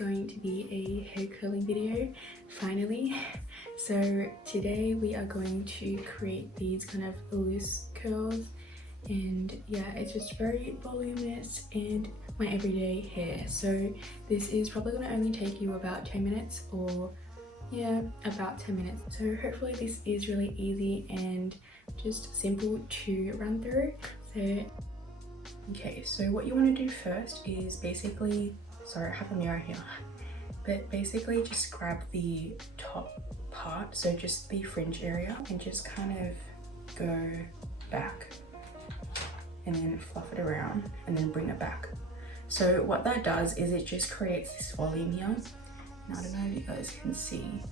going to be a hair curling video, finally. So today we are going to create these kind of loose curls, and yeah, it's just very voluminous and my everyday hair. So this is probably going to only take you about 10 minutes, or yeah, about 10 minutes. So hopefully this is really easy and just simple to run through. So okay, so what you want to do first is basically, sorry, I have a mirror here, but basically just grab the top part, so just the fringe area, and just kind of go back and then fluff it around and then bring it back. So what that does is it just creates this volume here. And I don't know if you guys can see,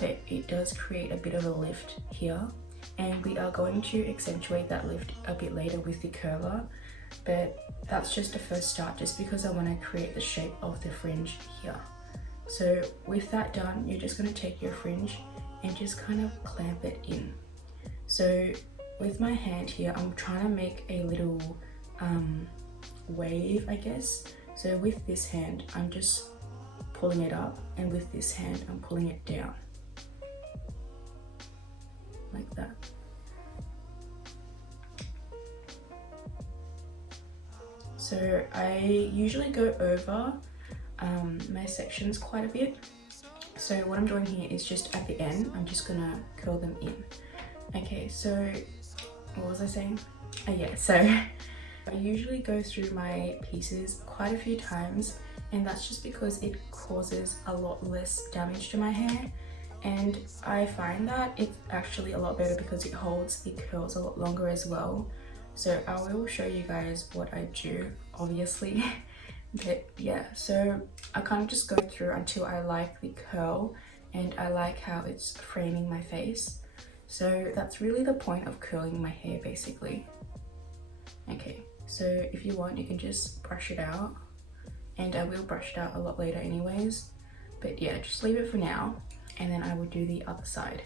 but it does create a bit of a lift here, and we are going to accentuate that lift a bit later with the curler. But that's just a first start, just because I want to create the shape of the fringe here. So with that done, you're just going to take your fringe and just kind of clamp it in. So with my hand here, I'm trying to make a little wave, I guess. So with this hand, I'm just pulling it up, and with this hand, I'm pulling it down. Like that. So I usually go over my sections quite a bit. So what I'm doing here is just at the end, I'm just gonna curl them in. Okay, so what was I saying? Oh yeah, so I usually go through my pieces quite a few times, and that's just because it causes a lot less damage to my hair. And I find that it's actually a lot better because it holds the curls a lot longer as well. So I will show you guys what I do, obviously. But yeah, so I kind of just go through until I like the curl and I like how it's framing my face. So that's really the point of curling my hair, basically. Okay, so if you want, you can just brush it out, and I will brush it out a lot later anyways. But yeah, just leave it for now, and then I will do the other side.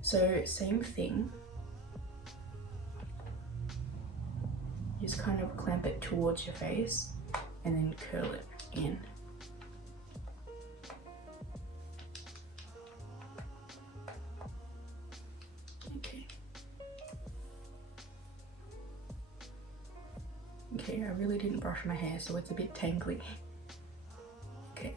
So same thing. Just kind of clamp it towards your face and then curl it in. Okay. Okay, I really didn't brush my hair, so it's a bit tangly. Okay,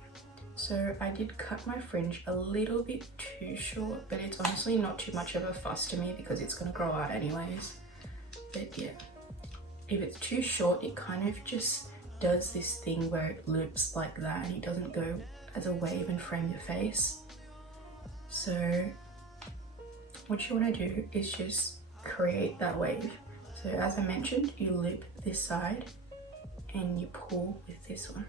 so I did cut my fringe a little bit too short, but it's honestly not too much of a fuss to me because it's gonna grow out anyways. But yeah. If it's too short, it kind of just does this thing where it loops like that, and it doesn't go as a wave and frame your face. So what you want to do is just create that wave. So as I mentioned, you loop this side and you pull with this one.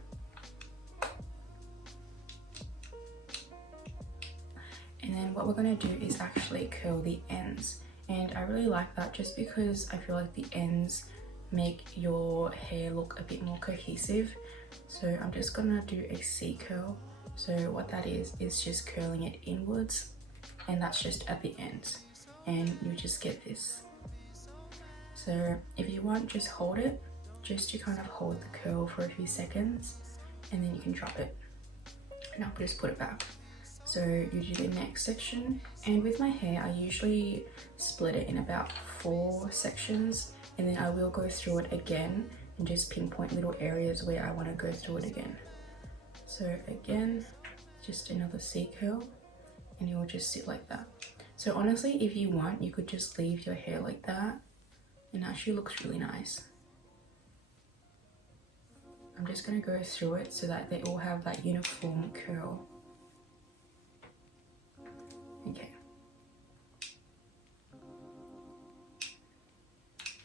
And then what we're going to do is actually curl the ends. And I really like that just because I feel like the ends make your hair look a bit more cohesive. So I'm just gonna do a C curl. So what that is just curling it inwards, and that's just at the ends, and you just get this. So if you want, just hold it, just to kind of hold the curl for a few seconds, and then you can drop it, and I'll just put it back. So you do the next section, and with my hair I usually split it in about 4 sections, and then I will go through it again and just pinpoint little areas where I want to go through it again. So again, just another C curl, and it will just sit like that. So honestly, if you want, you could just leave your hair like that, and it actually looks really nice. I'm just going to go through it so that they all have that uniform curl. Okay.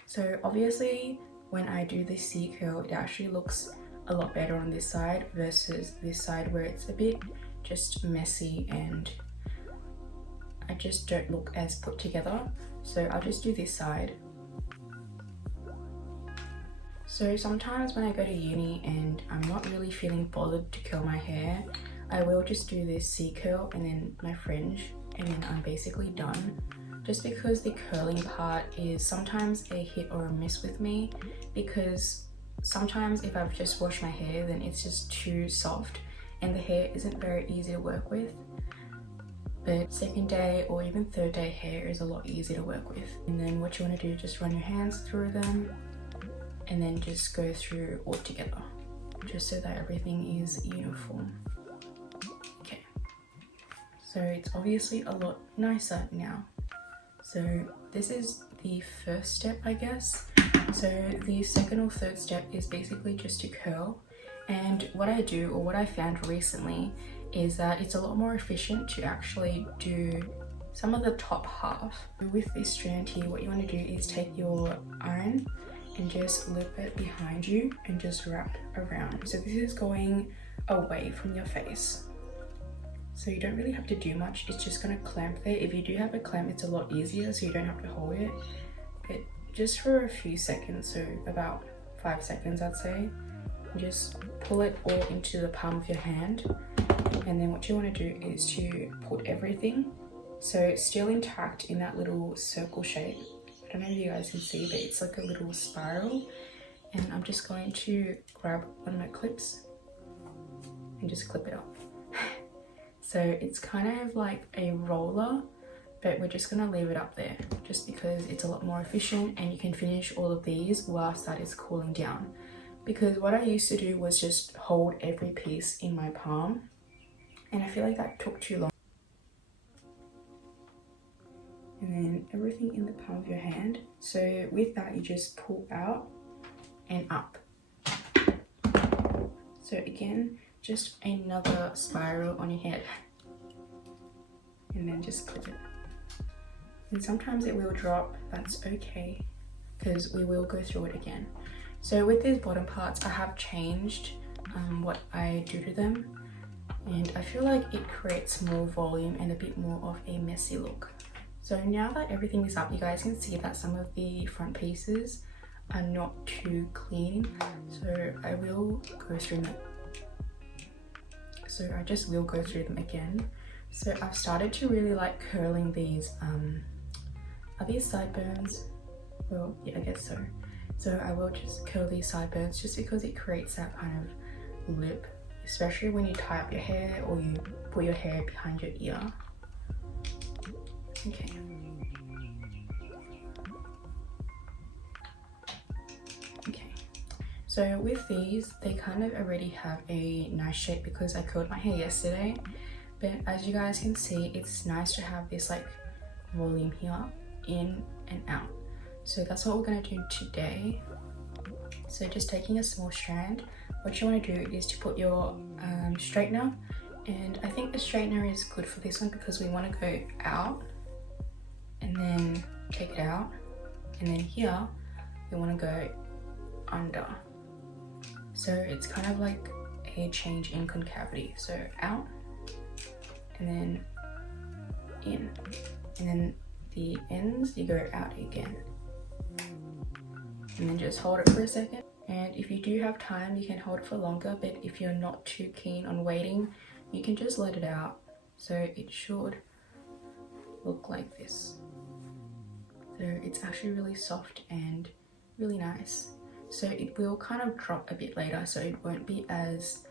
So obviously when I do this C curl, it actually looks a lot better on this side versus this side where it's a bit just messy and I just don't look as put together. So I'll just do this side. So sometimes when I go to uni and I'm not really feeling bothered to curl my hair, I will just do this C curl and then my fringe, and then I'm basically done. Just because the curling part is sometimes a hit or a miss with me, because sometimes if I've just washed my hair, then it's just too soft and the hair isn't very easy to work with. But second day or even third day hair is a lot easier to work with. And then what you want to do, just run your hands through them and then just go through all together, just so that everything is uniform. Okay, so it's obviously a lot nicer now. So this is the first step, I guess. So the second or third step is basically just to curl. And what I do, or what I found recently, is that it's a lot more efficient to actually do some of the top half. With this strand here, what you want to do is take your iron and just loop it behind you and just wrap around. So this is going away from your face. So you don't really have to do much, it's just gonna clamp there. If you do have a clamp, it's a lot easier, so you don't have to hold it. But just for a few seconds, so about 5 seconds I'd say, just pull it all into the palm of your hand. And then what you want to do is to put everything, so still intact in that little circle shape. I don't know if you guys can see, but it's like a little spiral. And I'm just going to grab one of my clips and just clip it up. So it's kind of like a roller, but we're just gonna leave it up there just because it's a lot more efficient and you can finish all of these whilst that is cooling down. Because what I used to do was just hold every piece in my palm, and I feel like that took too long. And then everything in the palm of your hand. So with that, you just pull out and up. So again, just another spiral on your head. And then just clip it. And sometimes it will drop, that's okay, because we will go through it again. So with these bottom parts, I have changed what I do to them. And I feel like it creates more volume and a bit more of a messy look. So now that everything is up, you guys can see that some of the front pieces are not too clean. So I will go through them. So I just will go through them again. So I've started to really like curling these, are these sideburns? Well, yeah, I guess so. So I will just curl these sideburns just because it creates that kind of lip, especially when you tie up your hair or you put your hair behind your ear. Okay. Okay. So with these, they kind of already have a nice shape because I curled my hair yesterday. But as you guys can see, it's nice to have this like volume here, in and out. So that's what we're gonna do today. So just taking a small strand, what you want to do is to put your straightener, and I think the straightener is good for this one because we want to go out and then take it out, and then here we want to go under. So it's kind of like a change in concavity. So out and then in, and then the ends you go out again, and then just hold it for a second. And if you do have time, you can hold it for longer, but if you're not too keen on waiting, you can just let it out. So it should look like this. So it's actually really soft and really nice. So it will kind of drop a bit later, so it won't be as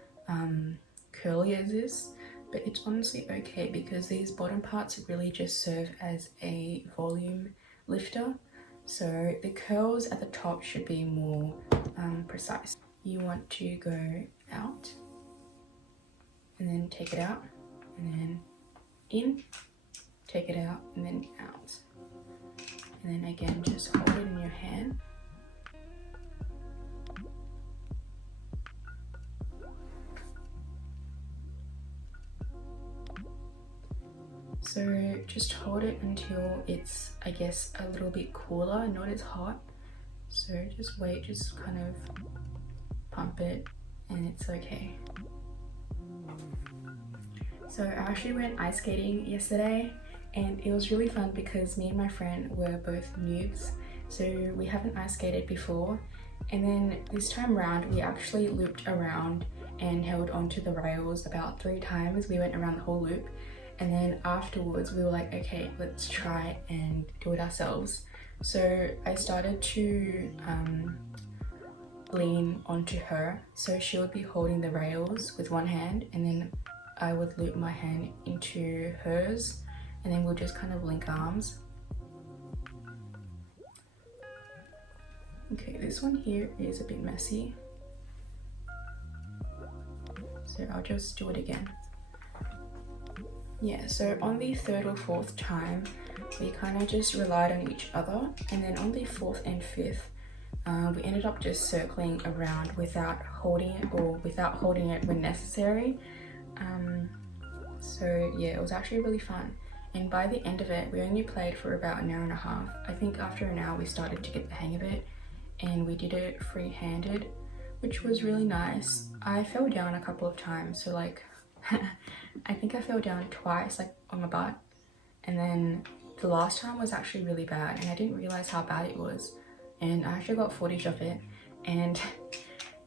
curly as this, but it's honestly okay because these bottom parts really just serve as a volume lifter. So the curls at the top should be more precise. You want to go out and then take it out, and then in, take it out, and then out. And then again, just hold it in your hand. So just hold it until it's, I guess, a little bit cooler, not as hot. So just wait, just kind of pump it and it's okay. So I actually went ice skating yesterday and it was really fun because me and my friend were both noobs. So we haven't ice skated before, and then this time round we actually looped around and held onto the rails about 3 times. We went around the whole loop. And then afterwards we were like, okay, let's try and do it ourselves. So I started to lean onto her, so she would be holding the rails with one hand and then I would loop my hand into hers and then we'll just kind of link arms. Okay, this one here is a bit messy, so I'll just do it again. Yeah, so on the third or fourth time we kind of just relied on each other, and then on the fourth and fifth we ended up just circling around without holding it, or without holding it when necessary. So yeah, it was actually really fun, and by the end of it we only played for about an hour and a half. I think after an hour we started to get the hang of it, and we did it free-handed, which was really nice. I fell down a couple of times, so like I think I fell down twice, like on my butt, and then the last time was actually really bad and I didn't realize how bad it was, and I actually got footage of it, and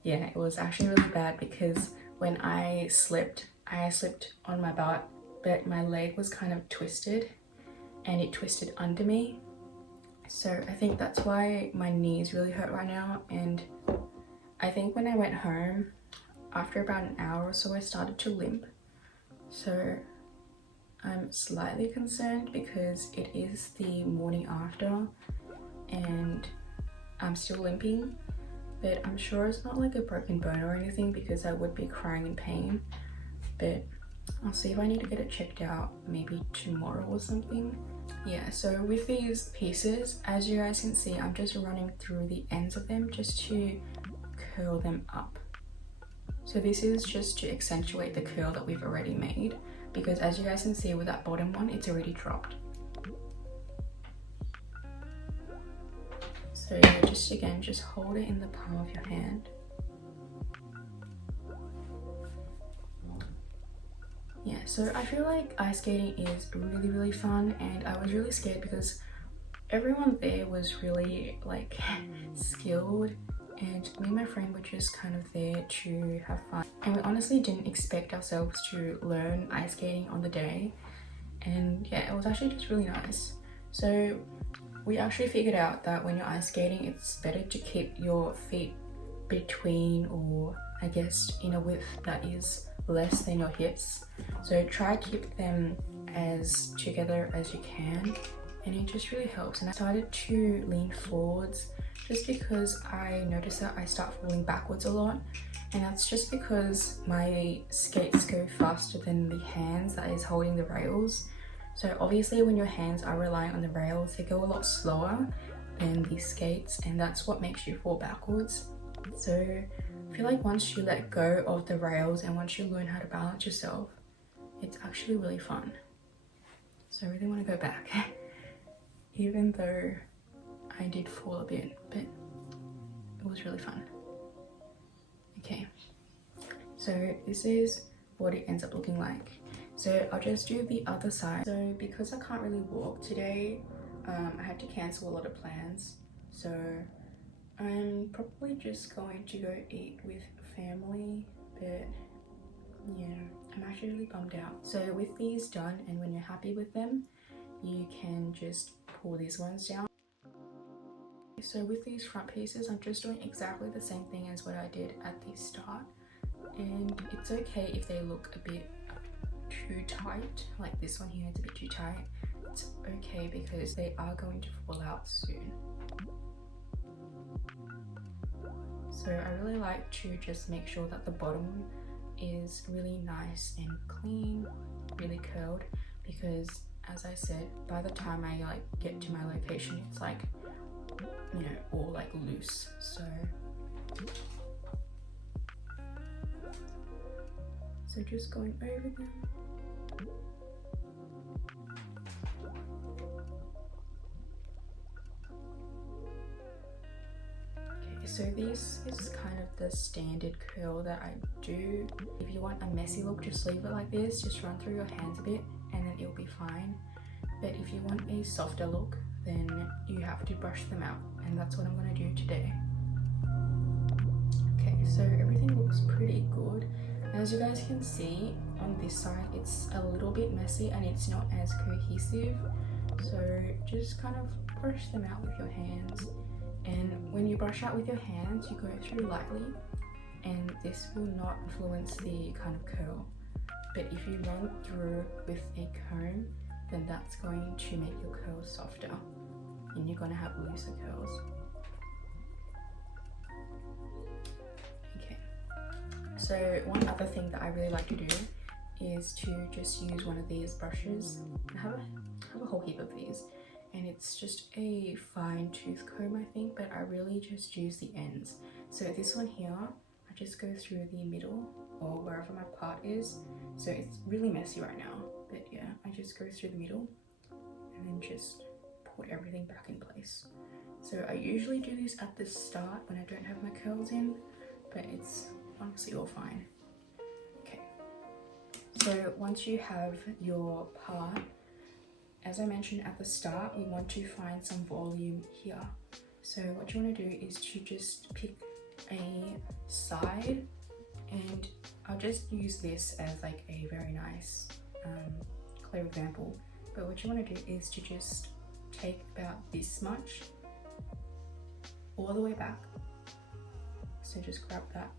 yeah, it was actually really bad because when I slipped on my butt, but my leg was kind of twisted and it twisted under me, so I think that's why my knees really hurt right now. And I think when I went home after about an hour or so I started to limp, so I'm slightly concerned because it is the morning after and I'm still limping, but I'm sure it's not like a broken bone or anything because I would be crying in pain. But I'll see if I need to get it checked out maybe tomorrow or something. Yeah, so with these pieces, as you guys can see, I'm just running through the ends of them just to curl them up. So this is just to accentuate the curl that we've already made, because as you guys can see with that bottom one, it's already dropped. So yeah, just again, just hold it in the palm of your hand. Yeah, so I feel like ice skating is really fun, and I was really scared because everyone there was really like skilled, and me and my friend were just kind of there to have fun, and we honestly didn't expect ourselves to learn ice skating on the day. And yeah, it was actually just really nice. So we actually figured out that when you're ice skating, it's better to keep your feet between, or I guess in a width that is less than your hips. So try to keep them as together as you can, and it just really helps. And I started to lean forwards just because I noticed that I start falling backwards a lot, and that's just because my skates go faster than the hands that is holding the rails. So obviously when your hands are relying on the rails, they go a lot slower than the skates, and that's what makes you fall backwards. So I feel like once you let go of the rails and once you learn how to balance yourself, it's actually really fun. So I really want to go back even though I did fall a bit, but it was really fun. Okay, so this is what it ends up looking like. So I'll just do the other side. So because I can't really walk today, I had to cancel a lot of plans. So I'm probably just going to go eat with family, but yeah, I'm actually really bummed out. So with these done, and when you're happy with them, you can just pull these ones down. So with these front pieces, I'm just doing exactly the same thing as what I did at the start, and it's okay if they look a bit too tight, like this one here is a bit too tight. It's okay because they are going to fall out soon. So I really like to just make sure that the bottom is really nice and clean, really curled, because as I said, by the time I like get to my location, it's like, you know, all like loose. So just going over them. So this is kind of the standard curl that I do. If you want a messy look, just leave it like this, just run through your hands a bit and then it'll be fine. But if you want a softer look, then you have to brush them out, and that's what I'm going to do today. Okay, so everything looks pretty good. As you guys can see, on this side it's a little bit messy and it's not as cohesive. So just kind of brush them out with your hands And when you brush out with your hands, you go through lightly, and this will not influence the kind of curl. But if you run through with a comb, then that's going to make your curls softer and you're going to have looser curls. Okay, so one other thing that I really like to do is to just use one of these brushes. I have a whole heap of these, and it's just a fine tooth comb, I think, but I really just use the ends. So this one here, I just go through the middle or wherever my part is. So it's really messy right now, but yeah, I just go through the middle and then just put everything back in place. So I usually do this at the start when I don't have my curls in, but it's honestly all fine. Okay, so once you have your part, as I mentioned at the start, we want to find some volume here. So what you want to do is to just pick a side, and I'll just use this as like a very nice clear example. But what you want to do is to just take about this much all the way back. So just grab that.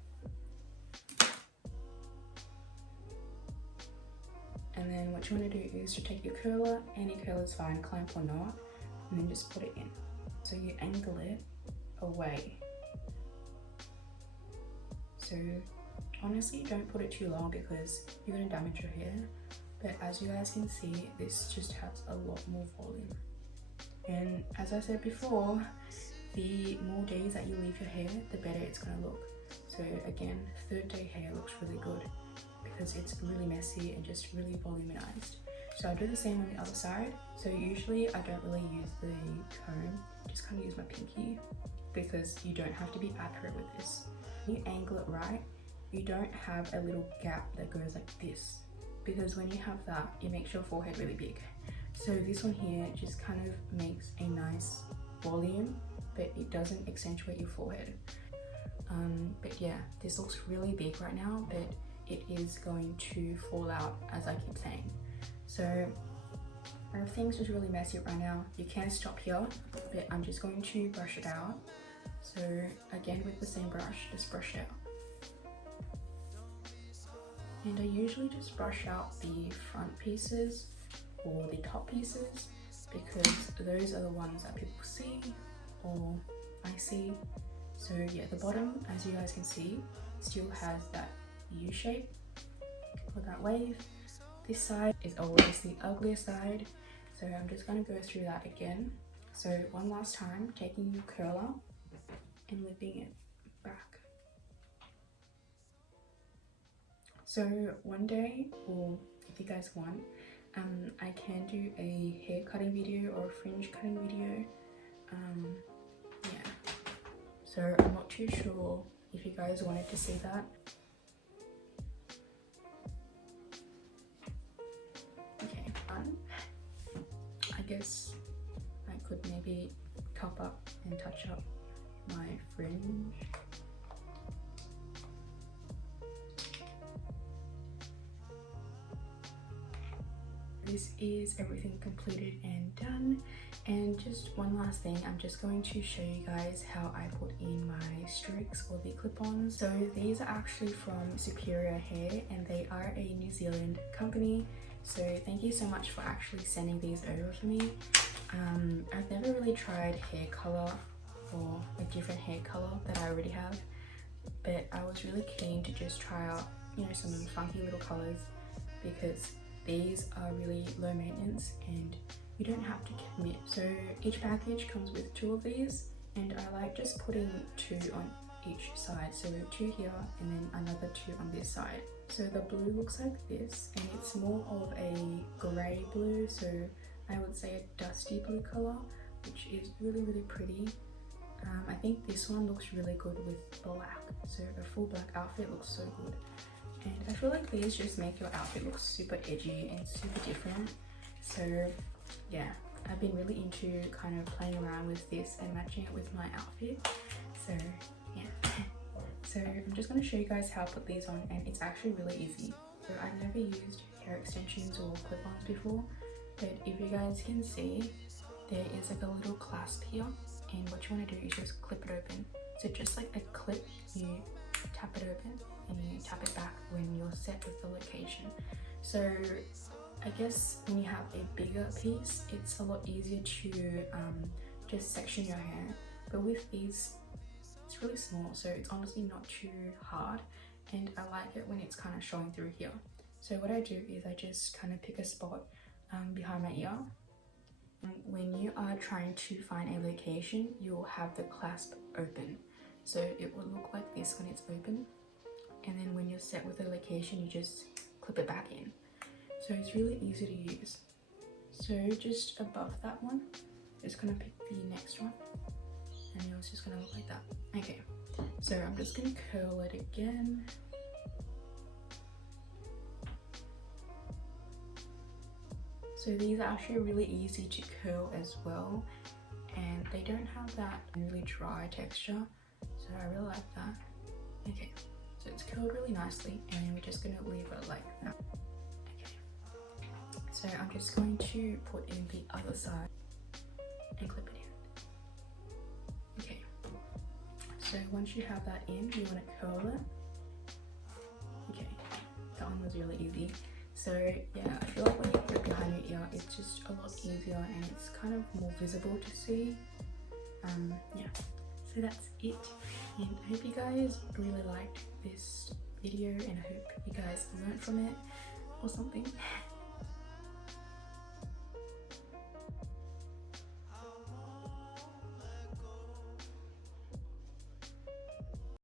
And then what you want to do is to take your curler, any curler is fine, clamp or not, and then just put it in. So you angle it away. So honestly, don't put it too long because you're going to damage your hair. But as you guys can see, this just has a lot more volume. And as I said before, the more days that you leave your hair, the better it's going to look. So again, 3rd day hair looks really good because it's really messy and just really voluminized. So I do the same on the other side. So usually I don't really use the comb, just kind of use my pinky, because you don't have to be accurate with this. When you angle it right, you don't have a little gap that goes like this, because when you have that, it makes your forehead really big. So this one here just kind of makes a nice volume, but it doesn't accentuate your forehead. But yeah, this looks really big right now, but it is going to fall out, as I keep saying. So everything's just really messy right now. You can stop here, but I'm just going to brush it out. So again, with the same brush, just brush it out. And I usually just brush out the front pieces or the top pieces, because those are the ones that people see or I see. So yeah, the bottom, as you guys can see, still has that U shape or that wave. This side is always the uglier side, so I'm just going to go through that again. So one last time, taking your curler and whipping it back. So one day, or if you guys want, I can do a hair cutting video or a fringe cutting video. Yeah, so I'm not too sure if you guys wanted to see that. Okay, I guess I could maybe top up and touch up my fringe. This is everything completed and done. And just one last thing, I'm just going to show you guys how I put in my streaks or the clip-ons. So these are actually from Superior Hair, and they are a New Zealand company. So thank you so much for actually sending these over for me. I've never really tried hair color or a different hair color that I already have, but I was really keen to just try out, you know, some funky little colors, because these are really low maintenance and you don't have to commit. So each package comes with 2 of these, and I like just putting 2 on each side. So 2 here and then another 2 on this side. So the blue looks like this, and it's more of a grey blue, so I would say a dusty blue color, which is really pretty. I think this one looks really good with black, so a full black outfit looks so good. And I feel like these just make your outfit look super edgy and super different. So yeah, I've been really into kind of playing around with this and matching it with my outfit. So yeah, so I'm just going to show you guys how I put these on, and it's actually really easy. So I've never used hair extensions or clip-ons before, but if you guys can see, there is like a little clasp here, and what you want to do is just clip it open. So just like a clip, you tap it open and you tap it back when you're set with the location. So I guess when you have a bigger piece, it's a lot easier to just section your hair, but with these it's really small, so it's honestly not too hard, and I like it when it's kind of showing through here. So what I do is I just kind of pick a spot behind my ear. When you are trying to find a location, you'll have the clasp open, so it will look like this when it's open, and then when you're set with a location, you just clip it back in. So it's really easy to use. So just above that one, just gonna pick the next one, and it's just gonna look like that. Okay, so I'm just gonna curl it again. So these are actually really easy to curl as well, and they don't have that really dry texture, so I really like that. Okay, so it's curled really nicely, and then we're just gonna leave it like that. Okay, so I'm just going to put in the other side and clip it in. Okay, so once you have that in, you want to curl it. Okay, that one was really easy. So yeah, I feel like when you put it behind your ear, it's just a lot easier and it's kind of more visible to see. Yeah, so that's it, and I hope you guys really liked this video, and I hope you guys learned from it or something.